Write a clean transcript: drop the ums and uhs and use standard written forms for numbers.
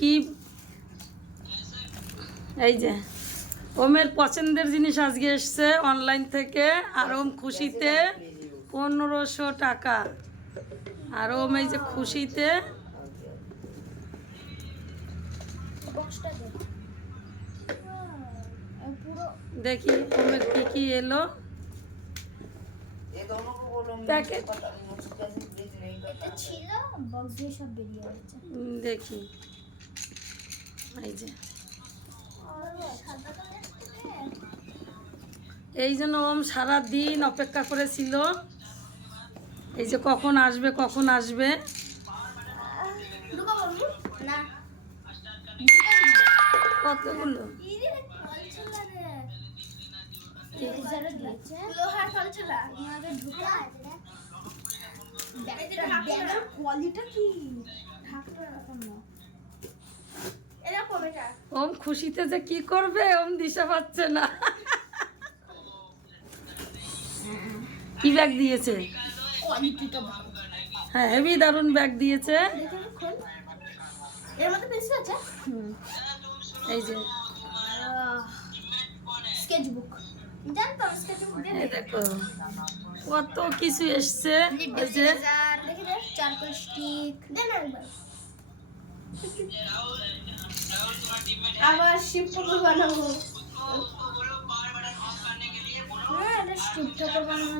কি এই যে ওমের পছন্দের জিনিস আজকে এসছে অনলাইন থেকে, আর ওম খুশিতে 1500 টাকা। আর ওম এই যে খুশিতে দেখি ওমের কি কি এলো প্যাকেট। দেখি এই যে এই জন্য ওম সারা দিন অপেক্ষা করেছিল, এই যে কখন আসবে কখন আসবে। কতগুলো ওম খুশিতে যে কি করবে ওম দিশা পাচ্ছে না। কি ব্যাগ দিয়েছে? হ্যাঁ হেভি দারুণ ব্যাগ দিয়েছে। এই যে স্কেচবুক, জানতাম স্কেচবুক দিয়ে দেখো কত কিছু এসছে। এই যে চারকোল স্টিক দেন একবার, আবার শিবপুর বানাবো। হ্যাঁ এটা শিবপুর বানানো